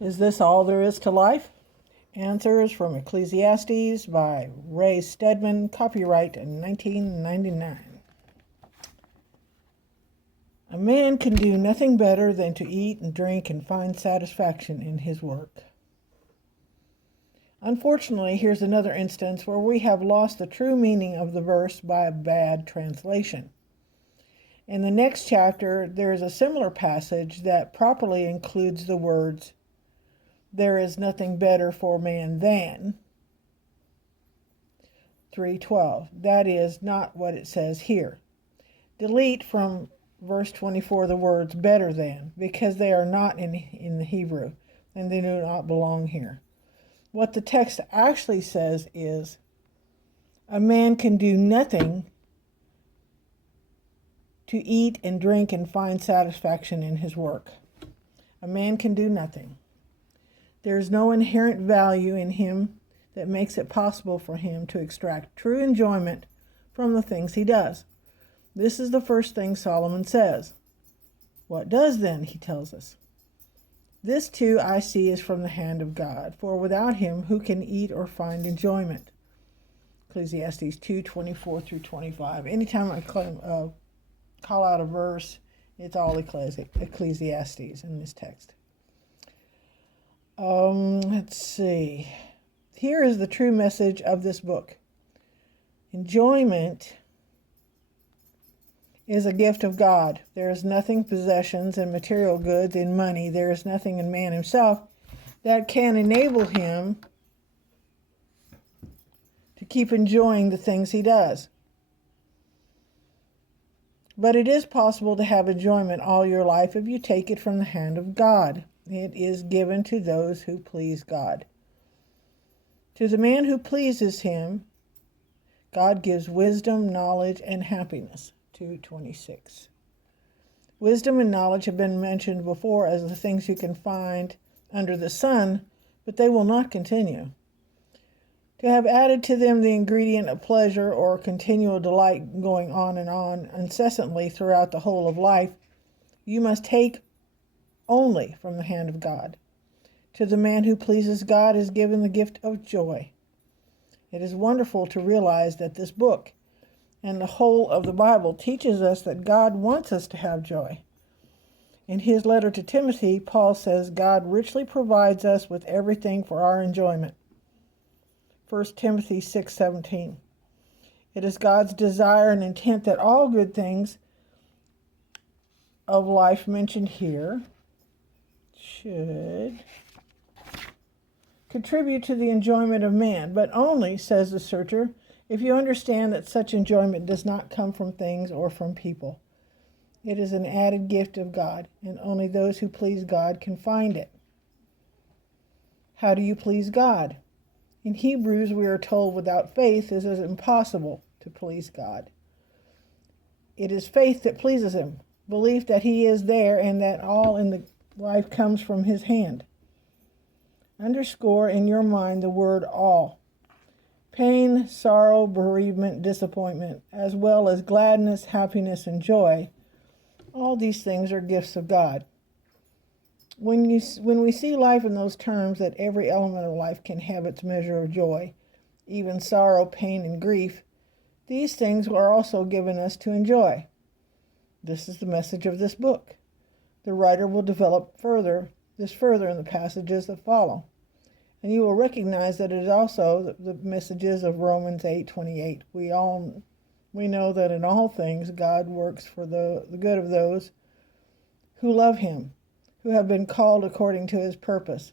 Is this all there is to life? Answers from Ecclesiastes by Ray Stedman, copyright 1999. A man can do nothing better than to eat and drink and find satisfaction in his work. Unfortunately, here's another instance where we have lost the true meaning of the verse by a bad translation. In the next chapter, there is a similar passage that properly includes the words, "There is nothing better for man than," 3:12. That is not what it says here. Delete from verse 24 the words "better than," because they are not in the Hebrew and they do not belong here. What the text actually says is, a man can do nothing to eat and drink and find satisfaction in his work. A man can do nothing. There is no inherent value in him that makes it possible for him to extract true enjoyment from the things he does. This is the first thing Solomon says. What does then, he tells us? This too I see is from the hand of God, for without him who can eat or find enjoyment? Ecclesiastes 2:24 through 25. Anytime I call out a verse, it's all Ecclesiastes in this text. Let's see. Here is the true message of this book. Enjoyment is a gift of God. There is nothing possessions and material goods in money. There is nothing in man himself that can enable him to keep enjoying the things he does. But it is possible to have enjoyment all your life if you take it from the hand of God. It is given to those who please God. To the man who pleases him, God gives wisdom, knowledge, and happiness. 2:26. Wisdom and knowledge have been mentioned before as the things you can find under the sun, but they will not continue. To have added to them the ingredient of pleasure or continual delight going on and on incessantly throughout the whole of life, you must take only from the hand of God. To the man who pleases God is given the gift of joy. It is wonderful to realize that this book and the whole of the Bible teaches us that God wants us to have joy. In his letter to Timothy, Paul says God richly provides us with everything for our enjoyment. 1 Timothy 6:17. It is God's desire and intent that all good things of life mentioned here should contribute to the enjoyment of man, but only, says the searcher, if you understand that such enjoyment does not come from things or from people. It is an added gift of God, and only those who please God can find it. How do you please God? In Hebrews, we are told without faith it is impossible to please God. It is faith that pleases him, belief that he is there and that all in the life comes from his hand. Underscore in your mind the word all. Pain, sorrow, bereavement, disappointment, as well as gladness, happiness, and joy, all these things are gifts of God. When we see life in those terms, that every element of life can have its measure of joy, even sorrow, pain, and grief, these things are also given us to enjoy. This is the message of this book. The writer will develop this further in the passages that follow. And you will recognize that it is also the messages of Romans 8:28. We know that in all things God works for the good of those who love him, who have been called according to his purpose.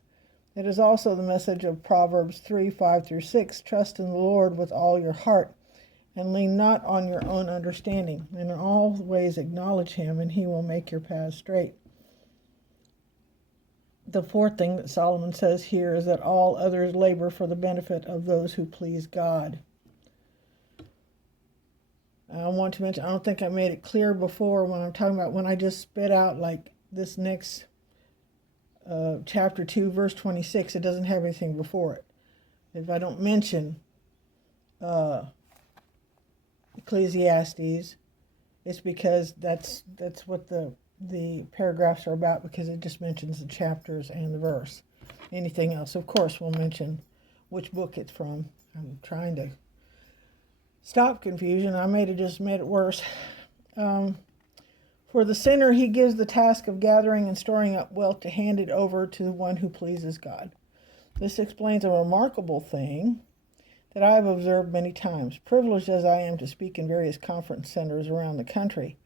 It is also the message of Proverbs 3:5-6. Trust in the Lord with all your heart, and lean not on your own understanding. And in all ways acknowledge him, and he will make your paths straight. The fourth thing that Solomon says here is that all others labor for the benefit of those who please God. I want to mention, I don't think I made it clear before when I'm talking about when I just spit out like this next chapter 2, verse 26, it doesn't have anything before it. If I don't mention Ecclesiastes, it's because that's what the the paragraphs are about, because it just mentions the chapters and the verse. Anything else, of course, will mention which book it's from. I'm trying to stop confusion. I may have just made it worse. For the sinner, he gives the task of gathering and storing up wealth to hand it over to the one who pleases God. This explains a remarkable thing that I have observed many times. Privileged as I am to speak in various conference centers around the country,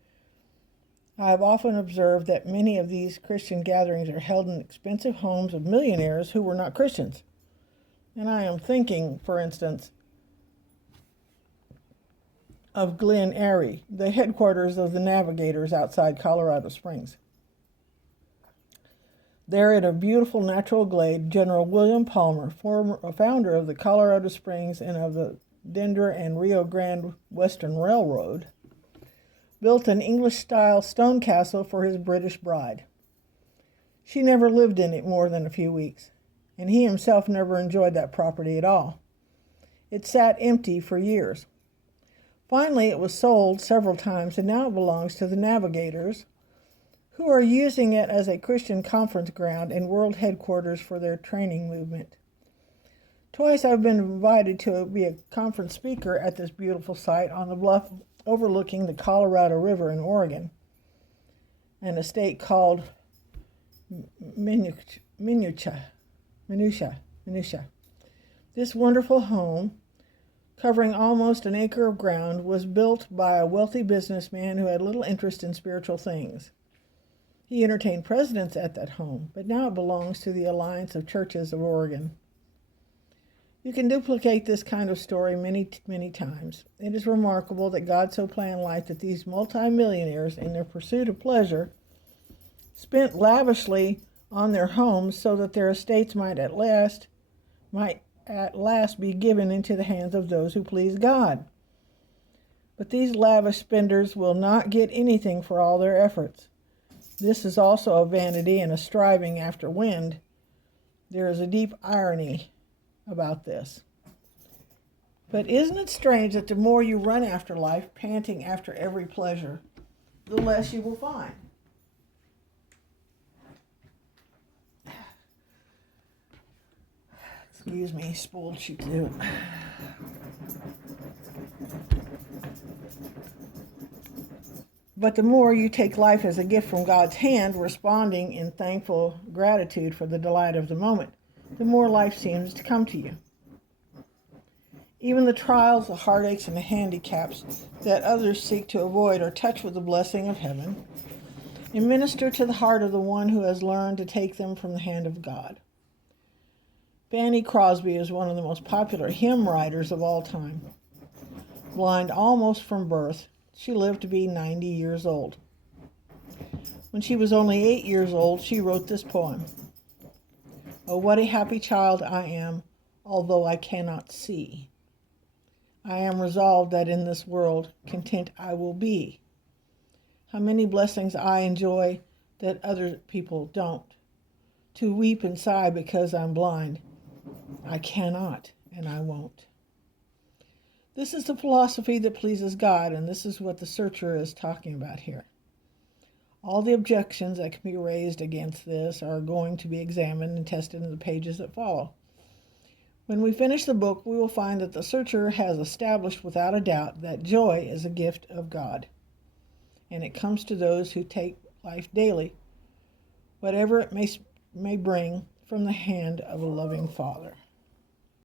I have often observed that many of these Christian gatherings are held in expensive homes of millionaires who were not Christians. And I am thinking, for instance, of Glen Eyrie, the headquarters of the Navigators outside Colorado Springs. There in a beautiful natural glade, General William Palmer, founder of the Colorado Springs and of the Denver and Rio Grande Western Railroad, built an English-style stone castle for his British bride. She never lived in it more than a few weeks, and he himself never enjoyed that property at all. It sat empty for years. Finally, it was sold several times, and now it belongs to the Navigators, who are using it as a Christian conference ground and world headquarters for their training movement. Twice I've been invited to be a conference speaker at this beautiful site on the bluff overlooking the Colorado River in Oregon, an estate called Minutia. This wonderful home, covering almost an acre of ground, was built by a wealthy businessman who had little interest in spiritual things. He entertained presidents at that home, but now it belongs to the Alliance of Churches of Oregon. You can duplicate this kind of story many, many times. It is remarkable that God so planned life that these multimillionaires, in their pursuit of pleasure, spent lavishly on their homes so that their estates might at last be given into the hands of those who please God. But these lavish spenders will not get anything for all their efforts. This is also a vanity and a striving after wind. There is a deep irony about this. But isn't it strange that the more you run after life, panting after every pleasure, the less you will find? Excuse me, spoiled sheep do it. But the more you take life as a gift from God's hand, responding in thankful gratitude for the delight of the moment, the more life seems to come to you. Even the trials, the heartaches, and the handicaps that others seek to avoid are touched with the blessing of heaven and minister to the heart of the one who has learned to take them from the hand of God. Fanny Crosby is one of the most popular hymn writers of all time. Blind almost from birth, she lived to be 90 years old. When she was only 8 years old, she wrote this poem. Oh, what a happy child I am, although I cannot see. I am resolved that in this world content I will be. How many blessings I enjoy that other people don't. To weep and sigh because I'm blind, I cannot and I won't. This is the philosophy that pleases God, and this is what the searcher is talking about here. All the objections that can be raised against this are going to be examined and tested in the pages that follow. When we finish the book, we will find that the searcher has established without a doubt that joy is a gift of God, and it comes to those who take life daily, whatever it may bring from the hand of a loving Father.